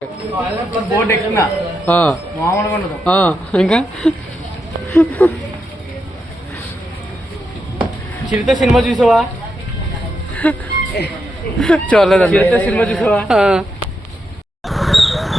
Boat ఎక్కుతున్నా మామూలుగా ఉండదు. ఇంకా చిరుత సినిమా చూసావా? చూడలేదు. చిరుత సినిమా చూసావా?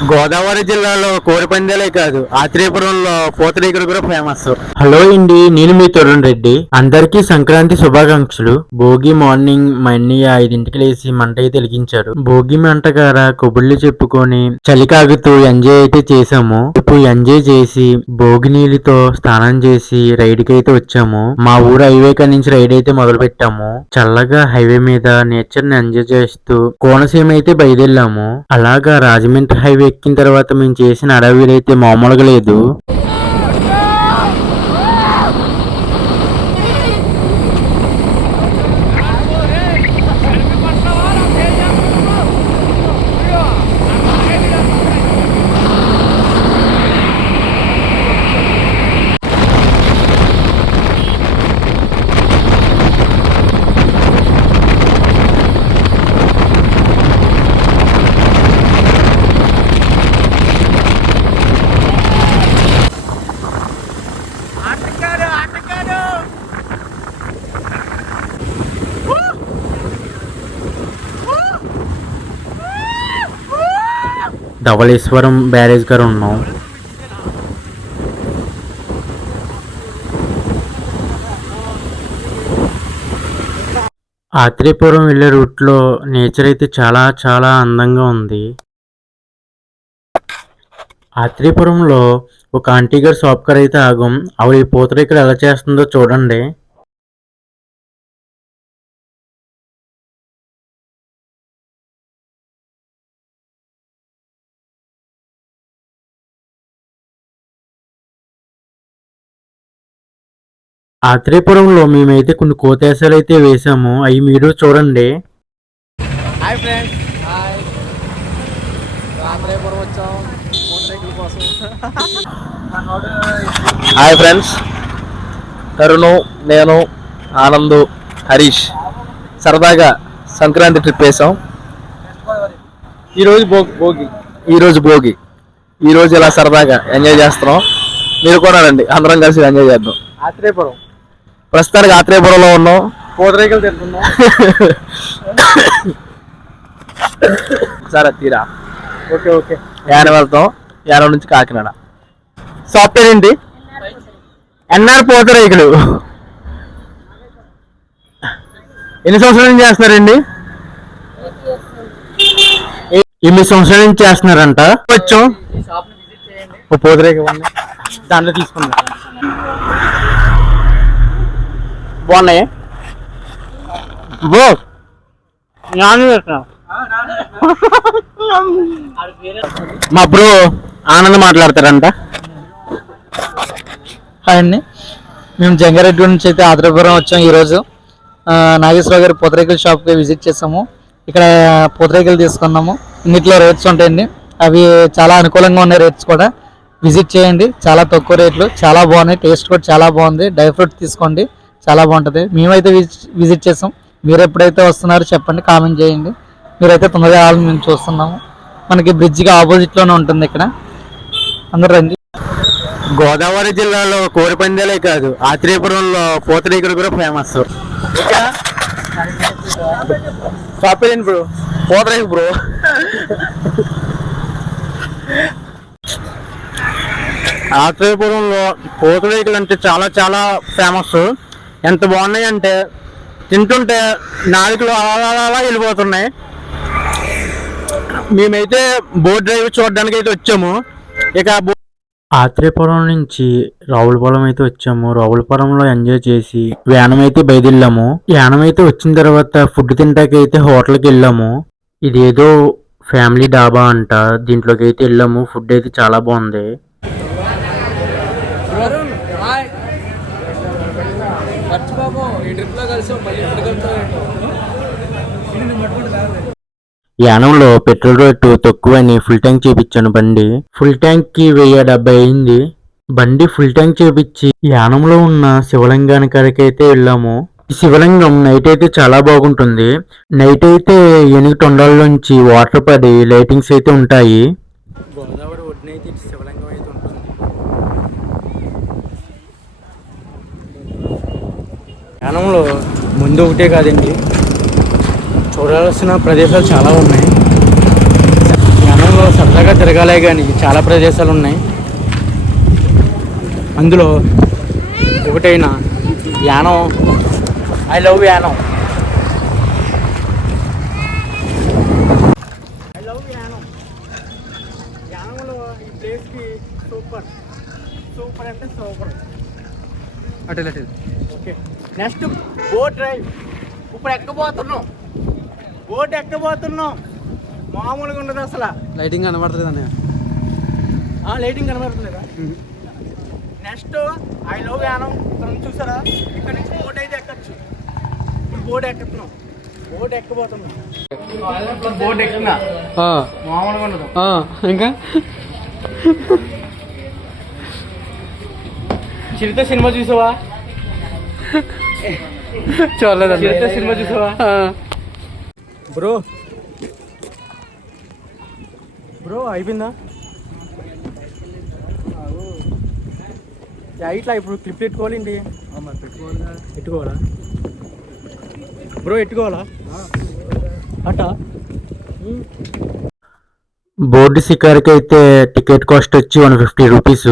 గోదావరి జిల్లాలో కోడిపందాలే కాదు, ఆత్రేయపురంలో పూతరేకులు కూడా ఫేమస్. హలో అండి, నేను మీ తరుణ్ రెడ్డి. అందరికీ సంక్రాంతి శుభాకాంక్షలు. భోగి మార్నింగ్ మా అన్నయ్య 5ంటికి లేచి మంట అయితే వెలిగించారు. భోగి మంటగార కొబ్బుళ్ళు చెప్పుకొని చలికాగుతూ ఎంజాయ్ అయితే చేసాము. ఇప్పుడు ఎంజాయ్ చేసి భోగి నీళ్ళతో స్నానం చేసి రైడ్ కి అయితే వచ్చాము. మా ఊరు హైవే కాడి నుంచి రైడ్ అయితే మొదలు పెట్టాము. చల్లగా హైవే మీద నేచర్ ని ఎంజాయ్ చేస్తూ కోనసీమ అయితే బయలుదేరాము. అలాగా రాజమండ్రి హైవే ఎక్కిన తర్వాత మేము చేసిన అడవిలైతే మామూలుగా లేదు. ధవళేశ్వరం బ్యారేజ్ గారు ఉన్నాం. ఆత్రేయపురం వెళ్ళే రూట్ లో నేచర్ అయితే చాలా చాలా అందంగా ఉంది. ఆత్రేయపురంలో ఒక ఆంటీ గారు షాప్ కార్ అయితే ఆగం. ఆవిడ ఈ పూతరేకులు ఎలా చేస్తుందో చూడండి. ఆత్రేయపురంలో మేమైతే కొన్ని కోతేశాలు అయితే వేసాము. అవి మీరు చూడండి. Hi friends, hi. ఆత్రేయపురం వచ్చాం పూతరేకుల కోసం. హాయ్ ఫ్రెండ్స్, తరుణు, నేను, ఆనందు, హరీష్ సరదాగా సంక్రాంతి ట్రిప్ వేసాం. ఈరోజు భోగి ఈరోజు ఇలా సరదాగా ఎంజాయ్ చేస్తున్నాం. మీరు కూడా రండి, అందరం కలిసి ఎంజాయ్ చేద్దాం. ఆత్రేయపురం ప్రస్తుతానికి ఆత్రేయపురంలో ఉన్నాం. పూతరేకులు తింటున్నాం. సరే తీరా. ఓకే. యానం వెళ్తాం. యానం నుంచి కాకినాడ. సాఫ్ట్వేర్ ఏంటి? ఎన్ఆర్ పూతరేకులు. ఎన్ని సంవత్సరాల నుంచి చేస్తున్నారండి? 8 సంవత్సరాల నుంచి చేస్తున్నారంట. వచ్చాం పూతరేకు దాంట్లో తీసుకున్నాం. బాగున్నాయి. మా బ్రో ఆనంద్ మాట్లాడతారంట. హాయ్ అండి, మేము జంగారెడ్డి నుంచి అయితే ఆత్రేయపురం వచ్చాం. ఈరోజు నాగేశ్వరరావు గారి పూతరేకుల షాప్కి విజిట్ చేసాము. ఇక్కడ పూతరేకులు తీసుకున్నాము. ఇన్నిట్లో రేట్స్ ఉంటాయండి, అవి చాలా అనుకూలంగా ఉన్నాయి. రేట్స్ కూడా విజిట్ చేయండి, చాలా తక్కువ రేట్లు, చాలా బాగున్నాయి. టేస్ట్ కూడా చాలా బాగుంది. డ్రై ఫ్రూట్ తీసుకోండి, చాలా బాగుంటుంది. మేమైతే విజిట్ చేసాం. మీరు ఎప్పుడైతే వస్తున్నారో చెప్పండి, కామెంట్ చేయండి. మీరైతే తొందరగా రావాలని మేము చూస్తున్నాము. మనకి బ్రిడ్జికి ఆపోజిట్లోనే ఉంటుంది. ఇక్కడ అందరూ రండి. గోదావరి జిల్లాలో కోడిపందాలే కాదు, ఆత్రేయపురంలో పూతరేకులు కూడా ఫేమస్. సాఫ్ట్వేర్ బ్రో, పూతరేకు బ్రో. ఆత్రేయపురంలో పూతరేకులు అంటే చాలా చాలా ఫేమస్. ఎంత బాగున్నాయి అంటే తింటుంటే నాలుగులు అలా వెళ్ళిపోతున్నాయి. మేమైతే బోట్ డ్రైవ్ చూడడానికి అయితే వచ్చాము. ఇక ఆత్రేయపురం నుంచి రావులపాలెం అయితే వచ్చాము. రావులపాలెంలో ఎంజాయ్ చేసి యానం అయితే బయలుదేరాము. యానం అయితే వచ్చిన తర్వాత ఫుడ్ తింటాకి అయితే హోటల్కి వెళ్ళాము. ఇదేదో ఫ్యామిలీ డాబా అంట, దీంట్లోకి అయితే వెళ్ళాము. ఫుడ్ అయితే చాలా బాగుంది. యానంలో పెట్రోల్ రేటు తక్కువని ఫుల్ ట్యాంక్ చేపించాను బండి. ఫుల్ ట్యాంక్ కి 1070 అయింది. బండి ఫుల్ ట్యాంక్ చేపించి యానంలో ఉన్న శివలింగానికి కాడికైతే వెళ్ళాము. ఈ శివలింగం నైట్ అయితే చాలా బాగుంటుంది. నైట్ అయితే 8 తొండాల నుంచి వాటర్ పడి లైటింగ్స్ అయితే ఉంటాయి. గోదావరి ఒడ్డున అయితే ఇటు శివలింగం అయితే ఉంటుంది. యానంలో ముందు ఒకటే కాదండి, చూడాల్సిన ప్రదేశాలు చాలా ఉన్నాయి. యానంలో సరదాగా తిరగాలే కానీ చాలా ప్రదేశాలు ఉన్నాయి. అందులో ఒకటైన Yanam, I love Yanam. I love Yanam. యానంలో ఈ ప్లేస్కి సూపర్ సూపర్ అంటే సూపర్. అటు ఓకే, నెక్స్ట్ బోట్ డ్రైవ్. ఇప్పుడు ఎక్కబోతున్నాం, బోట్ ఎక్కబోతున్నాం. మామూలుగా ఉండదు అసలు. లైటింగ్ కనబడుతుంది అన్నయ్య. లైటింగ్ కనబడుతుందా? Next I love Yanam. ఇక్కడ నుంచి చూసారా, ఇక్కడ నుంచి బోట్ అయితే ఎక్కచ్చు. ఇప్పుడు బోట్ ఎక్కుతున్నాం, బోట్ ఎక్కబోతున్నాం. బోట్ ఎక్కుతున్నా, మామూలుగా ఉండదు. ఇంకా చిరుత సినిమా చూసావా? చూడలేదండి. చిరుత సినిమా చూసావా? బ్రో బ్రో అయిపోయిందా? ఇట్లా ఇప్పుడు క్లిప్ పెట్టుకోవాలి ఏంటి? పెట్టుకోవాలా బ్రో? ఎట్టుకోవాలా అట్ట? బోర్డు షికార్కి అయితే టికెట్ కాస్ట్ వచ్చి 150 రూపీస్.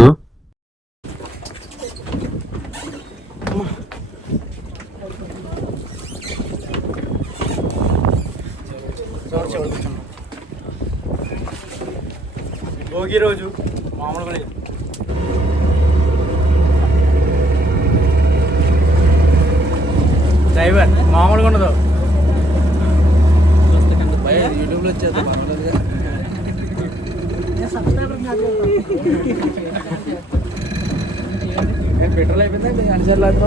భోగి రోజు మామూలుగా లేదు. డ్రైవర్ మామూలుగా ఉండదు. యూట్యూబ్లో వచ్చేది పెట్రోల్ అయిపోయిందండి అనిసార్లు అన్న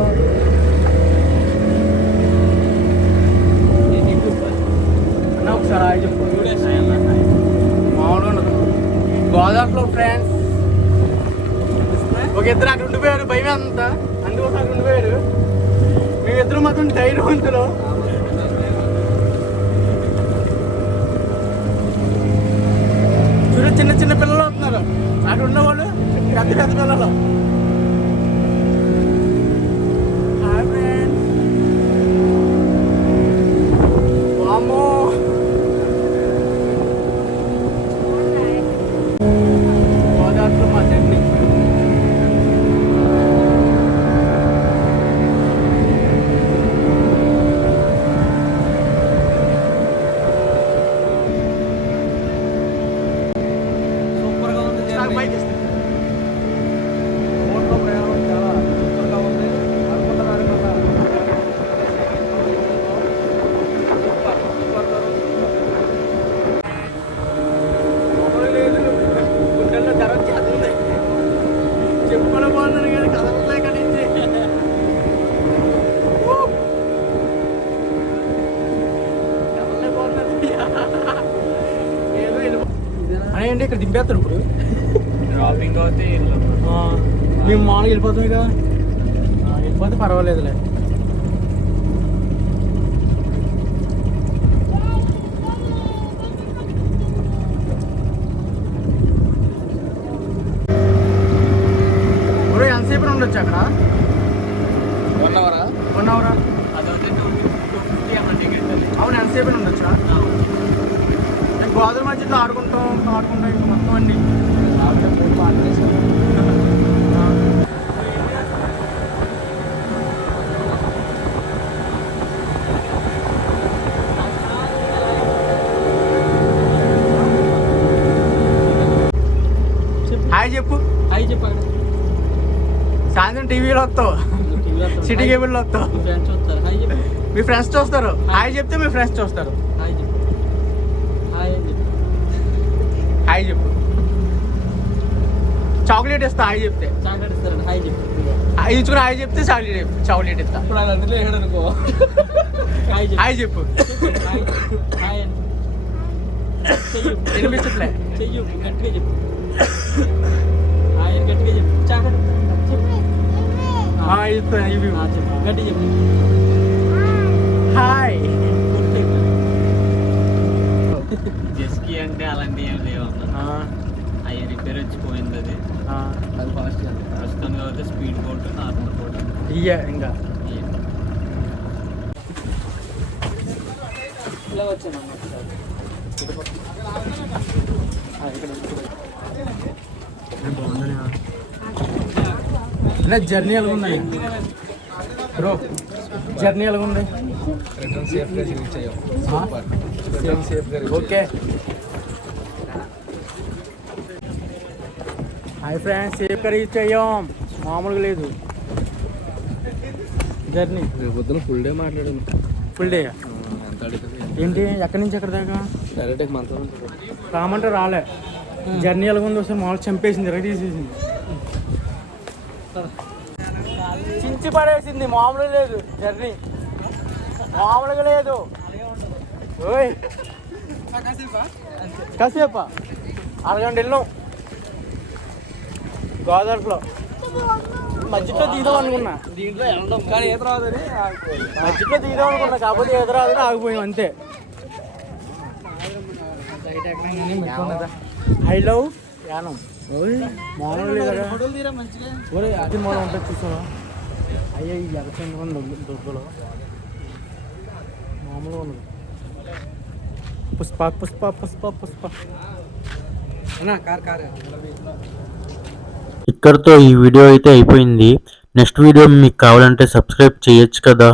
ఒకసారి హాయ్ చెప్పు. మామూలుగా ఉండదు. గోదావరిలో ఫ్రెండ్స్ ఒక ఇద్దరు అక్కడ ఉండిపోయారు, భయమే అంతా, అందుకోసం అక్కడ ఉండిపోయారు. మేమిద్దరు మాత్రం ధైర్యవంతులు. చూడు చిన్న చిన్న పిల్లలు వస్తున్నారు, అక్కడ ఉన్నవాళ్ళు పెద్ద పెద్ద పిల్లలు. Hi friends. వామ్మో, గోదావరిలో మా జర్నీ. అంటే ఇక్కడ దింపేస్తారు ఇప్పుడు. డ్రాపింగ్ అవుతే మేము మామూలుగా వెళ్ళిపోతాం కదా, వెళ్ళిపోతే పర్వాలేదులే. ఇప్పుడు ఎంతసేపు ఉండొచ్చు అక్కడ? 1 అవరా? 1 అవరా? అదైతే 250 అన్న టికెట్. అవును, ఎంతసేపు ఉండొచ్చా? గోదావరి మధ్యలో ఆడుకుంటాం ఇంకా మొత్తం అండి. హాయ్ చెప్పు. హాయ్ చెప్పు. సాయంత్రం టీవీలో వస్తావు, సిటీ కేబుల్లో వస్తావు, మీ ఫ్రెండ్స్ చూస్తారు. హాయ్ చెప్తే మీ ఫ్రెండ్స్ చూస్తారు. హాయ్ చెప్పు. చాక్లెట్ ఇస్తా హాయ్ చెప్తే. చాక్లెట్ ఇస్తారండి. హాయ్ చెప్పు. ఇచ్చుకుని హాయ్ చెప్తే చాక్లెట్ ఇస్తా. ఇప్పుడు అలా అందులో ఏడాడు అనుకో. హాయ్ చెప్పు. హాయ్ అని వినిపించట్లే. చెయ్యి గట్టిగా చెప్పు. హాయ్ అని గట్టిగా చెప్పు. చాక్లెట్ ఇస్తా. ఇవి చెప్పు, గట్టిగా చెప్పు. హాయ్. జెస్కీ అంటే అలాంటివి ఏం లేవన్నా. రిపేర్ వచ్చిపోయింది అది. అది ఫాస్ట్ ప్రస్తుతానికి అయితే స్పీడ్ బోట్, నార్మల్ బోట్ ఇయ్యా ఇంకా ఇలా వచ్చాను జర్నీ ఎలా ఉంది బ్రో? జర్నీ ఎలా ఉంది? ఓకే. హాయ్ ఫ్రెండ్స్, సేఫ్గా రీచ్ అయ్యాం. మామూలుగా లేదు జర్నీ. పొద్దున ఫుల్ డే మాట్లాడాను. ఫుల్ డే ఏంటి? ఎక్కడి నుంచి ఎక్కడి దాకా? డైరెక్ట్ మనతో రామంటే రాలే. జర్నీ ఎలా ఉంది? ఒకసారి మామూలు చంపేసింది, రెడీ చేసేసింది, చించి పడేసింది. మామూలుగా లేదు జర్నీ, మామూలుగా లేదు. ఓయ్ కాసేపా? అరగంట వెళ్ళాం గోదావరిలో. మధ్యలో తీద్దాం అనుకున్నా, దీంట్లో వెళ్ళడం కానీ ఈత రాదని మధ్యలో తీద్దాం అనుకున్నా, కాకపోతే ఎదురాదని ఆగిపోయాం అంతే. I love Yanam. మామూలుగా లేదా? ఒరే అది మూలం ఉంటుంది చూసావా? అయ్యా ఈ ఎర్రచంద్రం దొడ్డులో మామూలుగా ఉన్నది. పుష్ప పుష్ప పుష్ప పుష్ప అన్నా కార్ ఇక్కడితో ఈ వీడియో అయితే అయిపోయింది. నెక్స్ట్ వీడియో మీకు కావాలంటే సబ్స్క్రైబ్ చేయొచ్చు కదా.